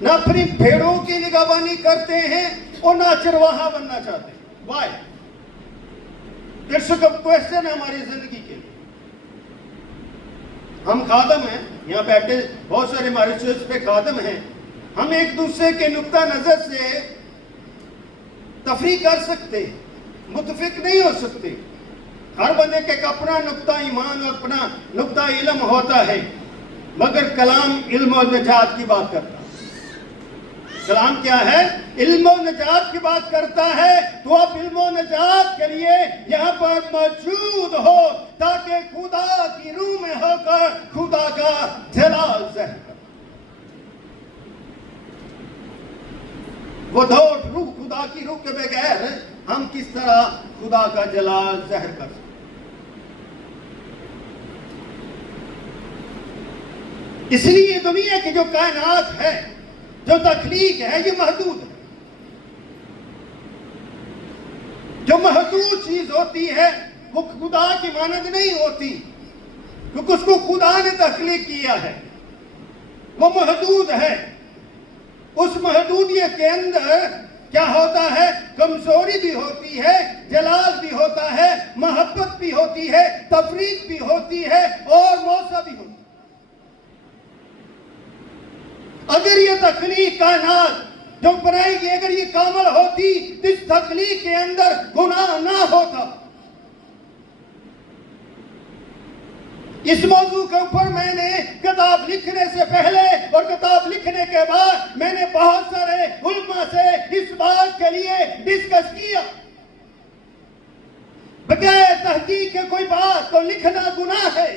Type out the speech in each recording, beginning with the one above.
نہ اپنی بھیڑوں کی نگہبانی کرتے ہیں اور نہ چرواہا بننا چاہتے ہیں. Why? It's a question ہے ہماری زندگی کے لیے. ہم خادم ہیں, یہاں بیٹھے بہت سارے ہمارے چرچ پہ خادم ہیں. ہم ایک دوسرے کے نقطہ نظر سے تفریح کر سکتے, متفق نہیں ہو سکتے. ہر بندے کے ایک اپنا نقطہ ایمان اور اپنا نقطہ علم ہوتا ہے, مگر کلام علم و نجات کی بات کرتا ہے. کلام کیا ہے؟ علم و نجات کی بات کرتا ہے. تو آپ علم و نجات کے لیے یہاں پر موجود ہو تاکہ خدا کی روح میں ہو کر خدا کا جلال ظاہر کر. وہ دو روح, خدا کی روح کے بغیر ہم کس طرح خدا کا جلال ظاہر کر سکتے؟ اس لیے دنیا کی جو کائنات ہے, جو تخلیق ہے, یہ محدود ہے. جو محدود چیز ہوتی ہے وہ خدا کی مانند نہیں ہوتی, کیونکہ اس کو خدا نے تخلیق کیا ہے. وہ محدود ہے. اس محدودیت کے اندر کیا ہوتا ہے؟ کمزوری بھی ہوتی ہے, جلال بھی ہوتا ہے, محبت بھی ہوتی ہے, تفریق بھی ہوتی ہے اور موسیٰ بھی ہوتی ہے. اگر یہ تخلیق کائنات جو بنائی گئی اگر یہ کامل ہوتی تو اس تخلیق کے اندر گناہ نہ ہوتا. اس موضوع کے اوپر میں نے کتاب لکھنے سے پہلے اور کتاب لکھنے کے بعد میں نے بہت سارے علماء سے اس بات کے لیے ڈسکس کیا. بغیر تحقیق کے کوئی بات کو لکھنا گناہ ہے,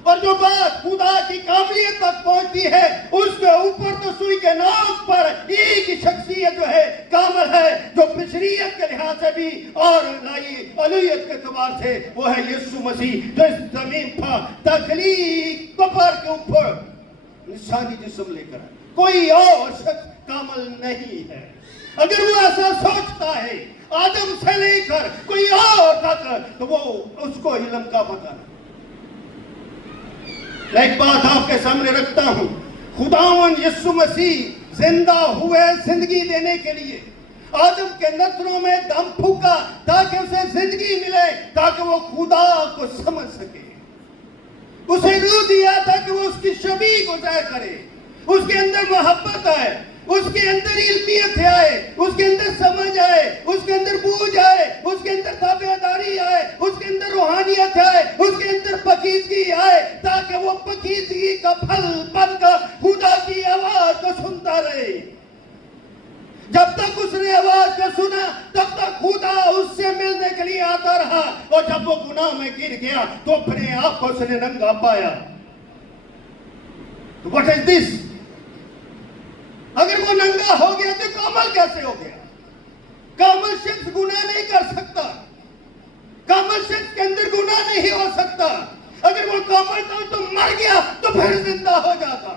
اور جو بات خدا کی کاملیت تک پہنچتی ہے اس کے اوپر تو سوئی کے نوک پر ایک ہی شخصیت جو ہے کامل ہے, جو بشریت کے لحاظ سے بھی اور الوہیت کے اعتبار سے, وہ ہے یسوع مسیح, جو اس زمین پر تخلیق کفر کے اوپر انسانی جسم لے کر آئے. کوئی اور شخص کامل نہیں ہے. اگر وہ ایسا سوچتا ہے آدم سے لے کر کوئی اور تک, تو وہ اس کو علم کا پتہ نہیں. ایک بات آپ کے سامنے رکھتا ہوں, خداوند یسوع مسیح زندہ ہوئے زندگی دینے کے لیے آدم کے نتنوں میں دم پھونکا تاکہ اسے زندگی ملے, تاکہ وہ خدا کو سمجھ سکے. اسے روح دیا تاکہ وہ اس کی شبیہ کو ظاہر کرے, اس کے اندر محبت آئے, اس کے اندر علمیت آئے, اس کے اندر سمجھ آئے, اس کے اندر بوجھ آئے, اس کے اندر تابعداری آئے, اس کے اندر روحانیت آئے, اس کے اندر پاکیزگی آئے, تاکہ وہ پاکیزگی کا پھل بن کر خدا کی آواز کو سنتا رہے. جب تک اس نے آواز کو سنا تب تک خدا اس سے ملنے کے لیے آتا رہا, اور جب وہ گناہ میں گر گیا تو اپنے آپ کو اس نے ننگا پایا. What is this? اگر وہ ننگا ہو گیا تو کامل کیسے ہو گیا؟ کامل شخص گناہ نہیں کر سکتا, کامل شخص کے اندر گناہ نہیں ہو سکتا. اگر وہ کامل تھا تو مر گیا تو پھر زندہ ہو جاتا.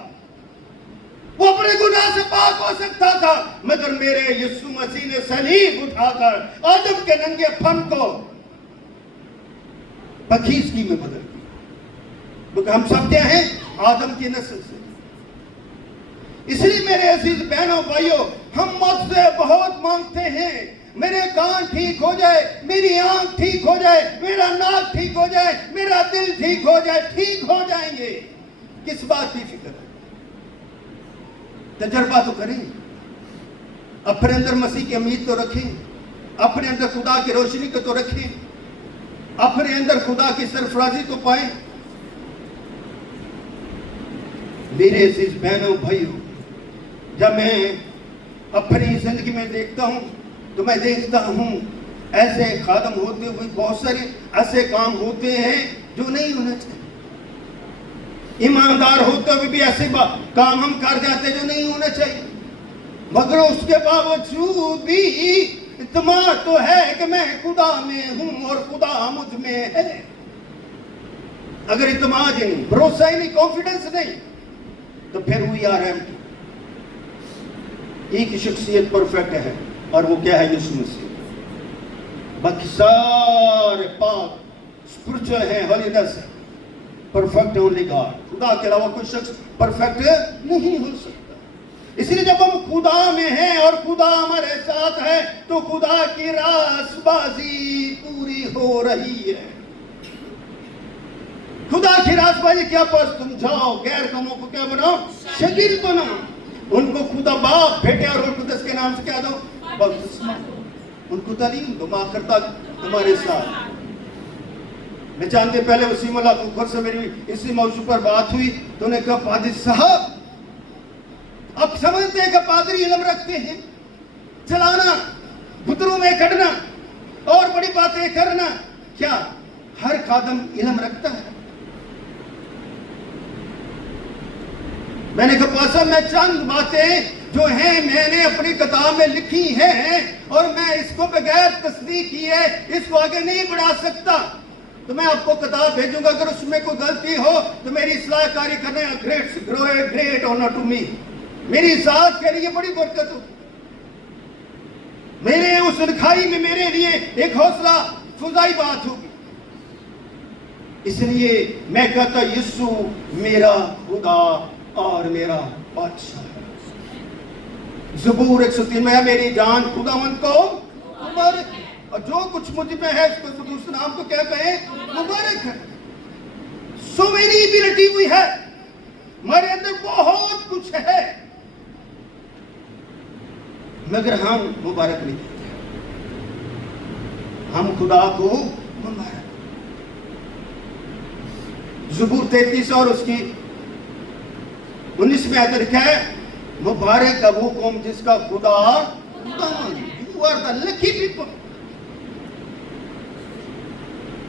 وہ اپنے گناہ سے پاک ہو سکتا تھا, مگر میرے یسوع مسیح نے صلیب اٹھا کر آدم کے ننگے پن کو پاکیزگی میں بدل دیا. کیونکہ ہم سب کیا ہیں؟ آدم کی نسل سے. اس لیے میرے عزیز بہنوں بھائیوں, ہم مجھ سے بہت مانگتے ہیں, میرے کان ٹھیک ہو جائے, میری آنکھ ٹھیک ہو جائے, میرا ناک ٹھیک ہو جائے, میرا دل ٹھیک ہو جائے. ٹھیک ہو جائیں گے. کس بات کی فکر ہے؟ تجربہ تو کریں, اپنے اندر مسیح کی امید تو رکھیں, اپنے اندر خدا کی روشنی کو تو رکھیں, اپنے اندر خدا کی سرفرازی تو پائیں. میرے عزیز بہنوں بھائیوں, جب میں اپنی زندگی میں دیکھتا ہوں تو میں دیکھتا ہوں ایسے خادم ہوتے ہوئے بہت سارے ایسے کام ہوتے ہیں جو نہیں ہونا چاہیے. ایماندار ہوتے ہوئے بھی ایسے کام ہم کر جاتے جو نہیں ہونا چاہیے, مگر اس کے باوجود بھی اعتماد تو ہے کہ میں خدا میں ہوں اور خدا مجھ میں ہے. اگر اعتماد ہی نہیں, بھروسہ ہی نہیں, کانفیڈنس نہیں, تو پھر وی آر ایمٹی. ایک شخصیت پرفیکٹ ہے اور وہ کیا ہے؟ یسوع مسیح. باقی سارے پاک اسپرچل ہیں, ہولینس ہے. Perfect only God. خدا کے علاوہ کوئی شخص پرفیکٹ نہیں ہو سکتا. اس لیے جب ہم خدا میں ہیں اور خدا ہمارے ساتھ ہے تو خدا کی راس بازی پوری ہو رہی ہے. خدا کی راس بازی کیا؟ پاس تم جاؤ غیر قوموں کو کیا بناؤ؟ شاگرد بناؤ. ان کو خدا باپ بیٹے اور روح القدس کے نام سے کیا دو؟ بپتسمہ. ان کو تعلیم دو. ماں کرتا تمہارے ساتھ. میں جانتے پہلے وسیم اللہ کوکھر سے میری اسی موضوع پر بات ہوئی تو انہوں نے کہا پادری صاحب اب سمجھتے ہیں کہ پادری علم رکھتے ہیں، چلانا، بتروں میں کھڑنا اور بڑی باتیں کرنا. کیا ہر خادم علم رکھتا ہے؟ میں نے کہا پاسا میں چند باتیں جو ہیں میں نے اپنی کتاب میں لکھی ہیں اور میں اس کو بغیر تصدیق کیے اس کو آگے نہیں بڑھا سکتا. تو میں آپ کو کتاب بھیجوں گا، اگر اس میں کوئی غلطی ہو تو میری اصلاح کاری کرنا. Great honour to me. میری ذات کے لیے بڑی برکت ہو. میرے اس لکھائی میں میرے لیے ایک حوصلہ فضائی بات ہوگی. اس لیے میں کہتا یسوع میرا خدا اور میرا بادشاہ. زبور 103 میں میری جان خداوند کو مبارک ہے اور جو کچھ مجھ میں ہے اس کو قدوس نام کو کیا کہیں؟ مبارک ہے. سو میری ابیلٹی ہوئی ہے، ہمارے اندر بہت کچھ ہے مگر ہم مبارک نہیں دیتے. ہم خدا کو مبارک. زبور 33 اور اس کی 19 میں آیت لکھا ہے مبارک ہے وہ قوم جس کا خدا خداوند. You are the lucky people.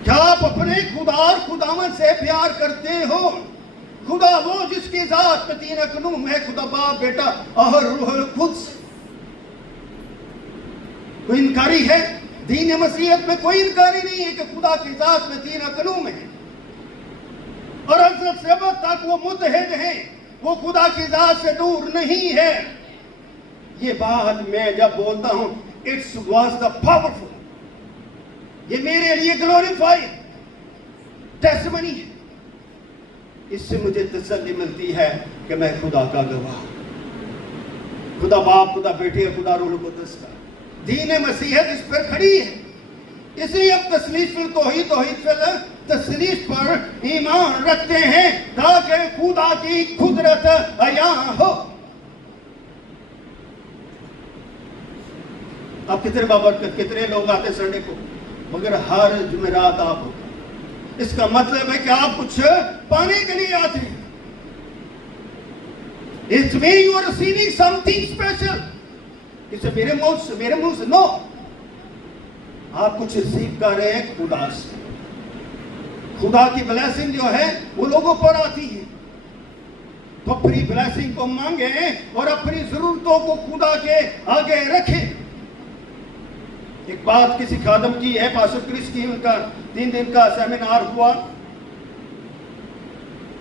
کیا آپ اپنے خدا اور خداوند سے پیار کرتے ہو؟ خدا وہ جس کی ذات میں تین اقنوم ہے، خدا باپ بیٹا اور روح القدس. کوئی انکاری ہے؟ دین مسیحیت میں کوئی انکاری نہیں ہے کہ خدا کی ذات میں تین اقنوم ہے اور حضرت سے اب تک وہ متحد ہیں. وہ خدا کی ذات سے دور نہیں ہے. یہ بات میں جب بولتا ہوں اٹس واز دا پاورفل، یہ میرے لیے گلوریفائیڈ ٹیسٹمنی ہے. اس سے مجھے تسلی ملتی ہے کہ میں خدا کا گواہ، خدا باپ، خدا بیٹے، خدا روح القدس کا دین مسیحیت اس پر کھڑی ہے. اس لیے اب تسلیث فی التوحید، توحید فی تسلیث پر ایمان رکھتے ہیں تاکہ خدا کی قدرت عیاں ہو. اب کتنے بابرکت، کتنے لوگ آتے سنڈے کو، مگر ہر جمعرات آپ ہوتے. اس کا مطلب ہے کہ آپ کچھ پانے کے لیے آتے ہیں. It means you are receiving something special. اسے میرے منہ سے نو، آپ کچھ ریسیو کر رہے ہیں خدا سے. خدا کی بلیسنگ جو ہے وہ لوگوں پر آتی ہے. تو اپنی بلیسنگ کو مانگیں اور اپنی ضرورتوں کو خدا کے آگے رکھیں. ایک بات کسی خادم کی ہے، پاسٹر کرس کی، ان کا 3 دن کا سیمینار ہوا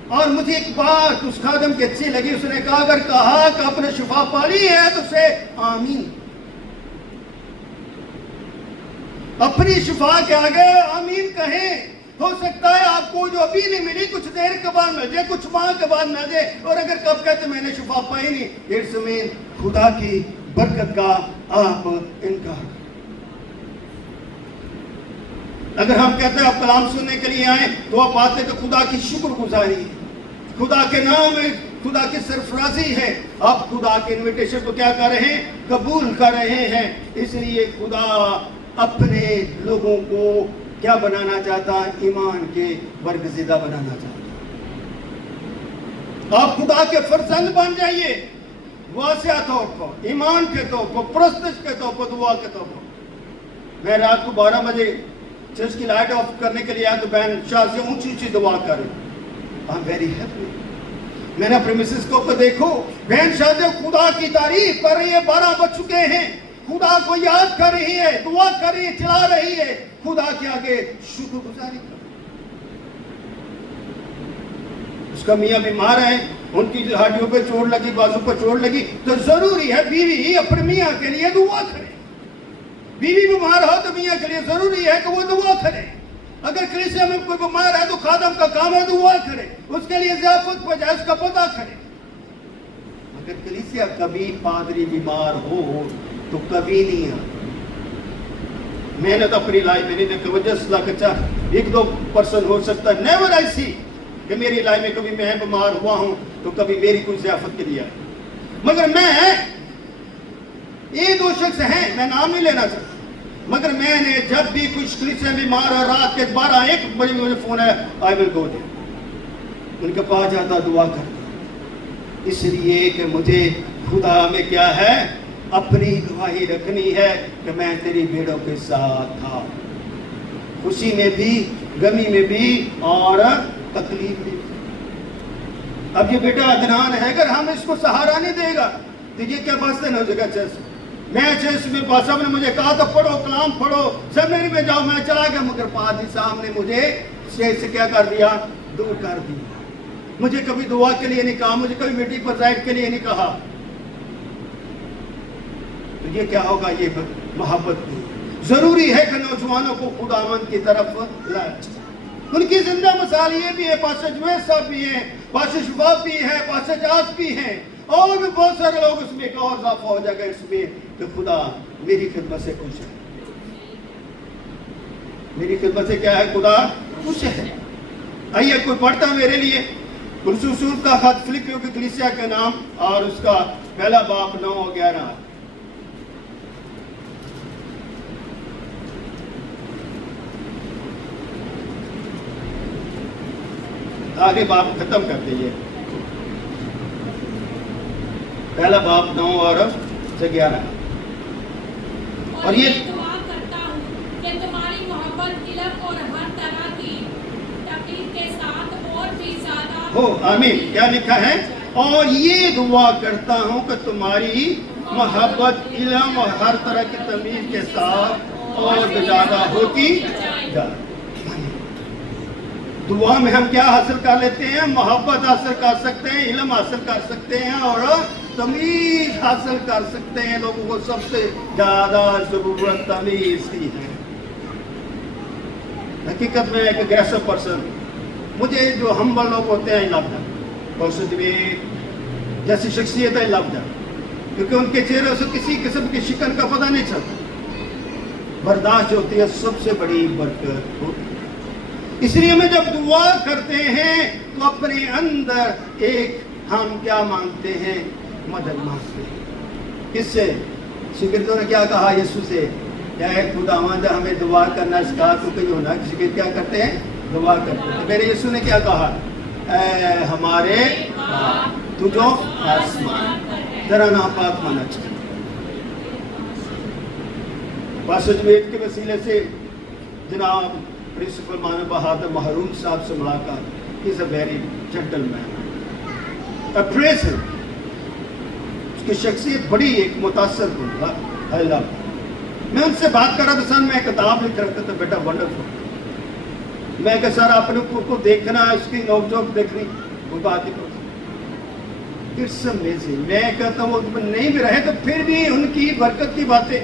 اور مجھے ایک بات اس خادم کی اچھی لگی. اس نے کہا اگر کہا کہ آپ نے شفا پالی ہے تو سے آمین. اپنی شفا کے آگے آمین کہیں. ہو سکتا ہے آپ کو جو ابھی نہیں ملی کچھ دیر کے بعد مل جائے، کچھ ماہ کے بعد مل جائے، اور اگر کب کہتے میں نے شفا پائی نہیں، دیر سمین خدا کی برکت کا آپ انکار. اگر ہم کہتے ہیں آپ کلام سننے کے لیے آئیں تو آپ آتے تو خدا کی شکر گزاری ہے، خدا کے نام میں خدا کی سرفرازی ہے. آپ خدا کے انویٹیشن کو کیا کر رہے ہیں؟ قبول کر رہے ہیں. اس لیے خدا اپنے لوگوں کو کیا بنانا چاہتا؟ ایمان کے برگزیدہ بنانا چاہتا. آپ خدا کے فرزند بن جائیے، واسعہ طور پر، ایمان کے طور پر، پرستش کے طور پر، دعا کے طور پر. میں رات کو 12 بجے چرچ کی لائٹ آف کرنے کے لیے آیا تو بہن شاہ سے اونچی اونچی دعا کر رہی. I'm very happy. میں نے اپنے مسز کو دیکھو، بہن شاہ سے خدا کی تعریف کر رہی ہے. 12 بج چکے ہیں، خدا کو یاد کر رہی ہے، دعا کر رہی ہے، چلا رہی ہے، خدا کے آگے شکر گزاری کر. اس کا میاں بیمار ہے، ان کی ہڈیوں پہ چوٹ لگی، بازو پہ چوٹ لگی، تو ضروری ہے بیوی اپنے میاں کے لیے دعا کرے. بیوی بیمار ہو تو میاں کے لیے ضروری ہے کہ وہ دعا کرے. اگر کلیسیا میں کوئی بیمار ہے تو خادم کا کام ہے دعا کرے، اس کے لیے ضیافت پہ جائے، اس کا پتہ کرے. اگر کلیسیا کبھی پادری بیمار ہو تو کبھی نہیں آتا. میں نے تو اپنی لائف میں نہیں دیکھا وجہ اللہ کا چاہ 1-2% ہو سکتا ہے. نیور آئی سی کہ میری لائف میں کبھی میں بیمار ہوا ہوں تو کبھی میری کوئی ضیافت کے لیے آئی. مگر میں یہ 2 شخص ہیں, میں نام نہیں لینا چاہتا, مگر میں نے جب بھی کچھ کلیسیا بیمار اور رات کے 12-1 بجے مجھے فون ہے, آئی ول گو دیر, ان کے پاس جاتا دعا کرتا, اس لیے کہ مجھے خدا میں کیا ہے, اپنی گواہی رکھنی ہے کہ میں تیری بھیڑوں کے ساتھ تھا, خوشی میں بھی, غمی میں بھی اور تکلیف میں بھی. اب یہ بیٹا عدنان ہے, اگر ہم اس کو سہارا نہیں دے گا تو یہ کیا بس نہ ہو جائے گا. چیس میں چیس میں صاحب نے مجھے کہا تو پڑھو, کلام پڑھو, سیمنری میں جاؤ, میں چلا گیا, مگر پادری صاحب نے مجھے اسٹیج سے کیا کر دیا, دور کر دیا. مجھے کبھی دعا کے لیے نہیں کہا, مجھے کبھی میٹنگ پر زائد کے لیے نہیں کہا. تو یہ کیا ہوگا, یہ محبت نہیں. ضروری ہے کہ نوجوانوں کو خداوند کی طرف لائے. ان کی زندہ مثال یہ بھی ہے, پاسٹر جویس صاحب بھی ہیں, پاسٹر شفاف بھی ہیں, پاسٹر جاز بھی ہیں, اور بھی بہت سارے لوگ اس میں. ایک اور اضافہ ہو جائے گا اس میں کہ خدا میری خدمت سے خوش ہے. میری خدمت سے کیا ہے, خدا خوش ہے. آئیے کوئی پڑھتا میرے لیے رسول کا خط فلپیوں کی کلیسیا کے نام اور اس کا پہلا باب 9-11. آگے باب ختم کر دیجیے. پہلا باب 9-11. اور یہ دعا کرتا ہوں کہ تمہاری محبت علم اور ہر طرح کی تقریر کے ساتھ اور بھی زیادہ ہو. آمین. کیا لکھا ہے, اور یہ دعا کرتا ہوں کہ تمہاری محبت علم اور ہر طرح کی تمیز کے ساتھ اور بھی زیادہ ہوتی جائے. دعا میں ہم کیا حاصل کر لیتے ہیں, محبت حاصل کر سکتے ہیں, علم حاصل کر سکتے ہیں اور تمیز حاصل کر سکتے ہیں. لوگوں کو سب سے زیادہ ضرورت تمیز کی ہے. حقیقت میں ایک اگریسو پرسن, مجھے جو ہمبل لوگ ہوتے ہیں لگتا ہے, جیسی شخصیت ہے لگتا ہے, کیونکہ ان کے چہرے سے کسی قسم کی شکن کا پتہ نہیں چلتا. برداشت ہوتی ہے سب سے بڑی برکت ہوتی ہے. اس لیے میں جب دعا کرتے ہیں تو اپنے اندر ایک ہم کیا مانگتے ہیں, مدد مانگتے ہیں. کس سے؟ شاگردوں نے کیا کہا یسوع سے, کیا ہے خداوند ہمیں دعا کرنا سکھا. تو کہیں ہونا شاگرد کیا کرتے ہیں, دعا کرتے ہیں. تو میرے یسوع نے کیا کہا, اے ہمارے تو جو آسمان, ذرا ناپاک مانا چاہیے. پاسٹر جوید کے وسیلے سے جناب پرنسپل مانا بہادر محروم صاحب سے ملاقات. He's a very gentleman. Appraise him. اس کی شخصیت بڑی ایک متاثر کن. I love. میں ان سے بات کر رہا تھا, سر میں کتاب لکھ رہا تھا, بیٹا ونڈرفل. میں کہ سر اپنے کو دیکھنا, اس کی نوک جوک دیکھنی, وہ بات ہی کرتا. It's amazing. میں کہتا ہوں وہ نہیں بھی رہے تو پھر بھی ان کی برکت کی باتیں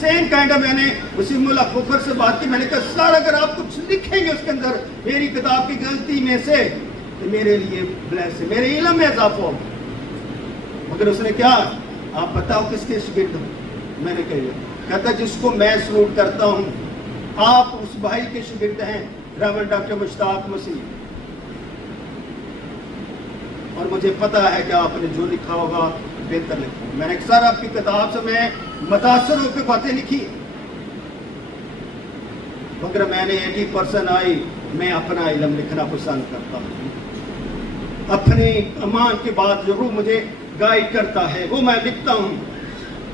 سیم کائنڈ. میں نے وسیم اللہ کھوکھر سے بات کی, میں نے کہا سر اگر آپ کچھ لکھیں گے اس کے اندر میری کتاب کی غلطی میں سے تو میرے لیے بلیس ہے, میرے علم میں اضافہ ہو. مگر اس نے کیا, آپ بتاؤ کس کے شاگرد ہو. میں نے کہتا جس کو میں سلوٹ کرتا ہوں, آپ اس بھائی کے شاگرد ہیں, ریورنڈ ڈاکٹر مشتاق مسیح. اور مجھے پتا ہے کہ آپ نے جو لکھا ہوگا بہتر لکھا. میں نے سر آپ کی کتاب سے میں متاثر ہو کے باتیں لکھی, مگر میں نے 80% آئی. میں اپنا علم لکھنا پسند کرتا ہوں, اپنی ایمان کی بات ضرور مجھے گائیڈ کرتا ہے, وہ میں لکھتا ہوں.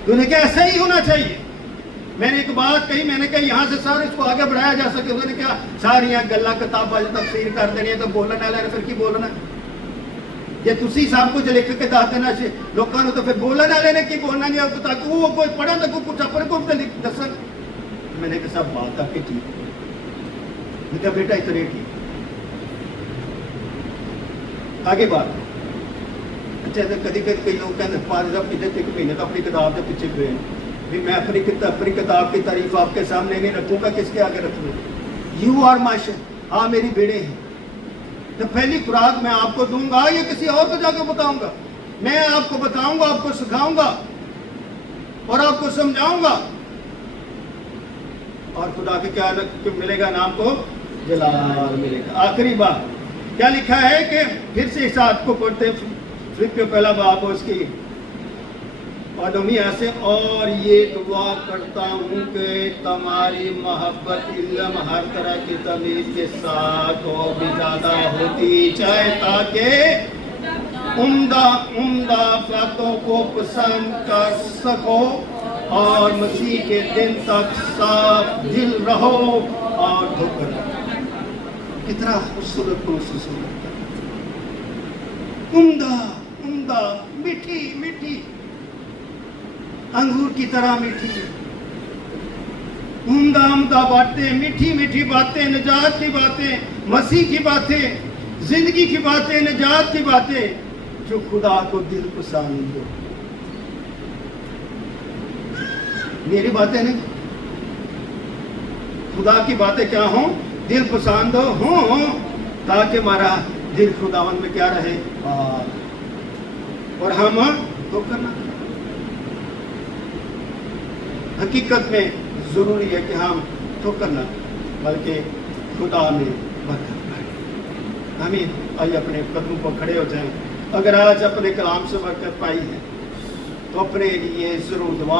تو نے کہا ایسا ہی ہونا چاہیے. میں نے ایک بات کہی, میں نے کہا یہاں سے سارے اس کو آگے بڑھایا جا سکے. انہوں نے کہا ساریاں گلا کتاب والی تفسیر کر دینی ہے تو بولنا لے پھر کی بولنا, یہ تسی صاحب کو جو لکھ کے دس دینا چاہیے لوگوں نے, تو پھر بولنا لینے کی بولنا نہیں, تاکہ وہ کوئی پڑھا تو کچھ اپنے کو دسن. میں نے کہا سب بات آپ کی ٹھیک ہے. میں کہا بیٹا اتنے ٹھیک. آگے بات. اچھا کدی کئی لوگ کہتے ہیں پانچ صاحب پچھلے 1 مہینے تو اپنی کتاب کے پیچھے ہوئے ہیں, بھی میں اپنی کتاب کی تعریف آپ کے سامنے نہیں رکھوں گا, کس کے آگے رکھوں گا. یو آر مائی شیپ, ہاں میری بیڑے ہیں. تو پہلی خوراک میں آپ کو دوں گا یا کسی اور کو جا کے بتاؤں گا. میں آپ کو بتاؤں گا, آپ کو سکھاؤں گا اور آپ کو سمجھاؤں گا. اور خدا کے کیا ملے گا, نام کو جلال ملے گا. آخری بات کیا لکھا ہے کہ پھر سے اس آیت کو پڑھتے, فلپیو پہلا باب اس کی ایسے, اور یہ دعا کرتا ہوں کہ تمہاری محبت علم ہر طرح کی تمیز کے ساتھ اور بھی زیادہ ہوتی جائے, تاکہ عمدہ باتوں کو پسند کر سکو اور مسیح کے دن تک صاف دل رہو اور دھوکر. کتنا خوبصورت پروسیس ہوتا ہے. عمدہ میٹھی انگور کی طرح میٹھی, عمدہ باتیں, میٹھی باتیں, نجات کی باتیں, مسیح کی باتیں, زندگی کی باتیں, نجات کی باتیں جو خدا کو دل پسند ہو. میری باتیں نہیں, خدا کی باتیں کیا ہوں, دل پسند ہوں, تاکہ ہمارا دل خداوند میں کیا رہے, اور ہم تو کرنا. حقیقت میں ضروری ہے کہ ہم ٹھوکر نہ بلکہ خدا میں برکت پائیں. ہمیں آئیے اپنے قدموں پر کھڑے ہو جائیں. اگر آج اپنے کلام سے برکت پائی ہے تو اپنے لیے ضرور دعا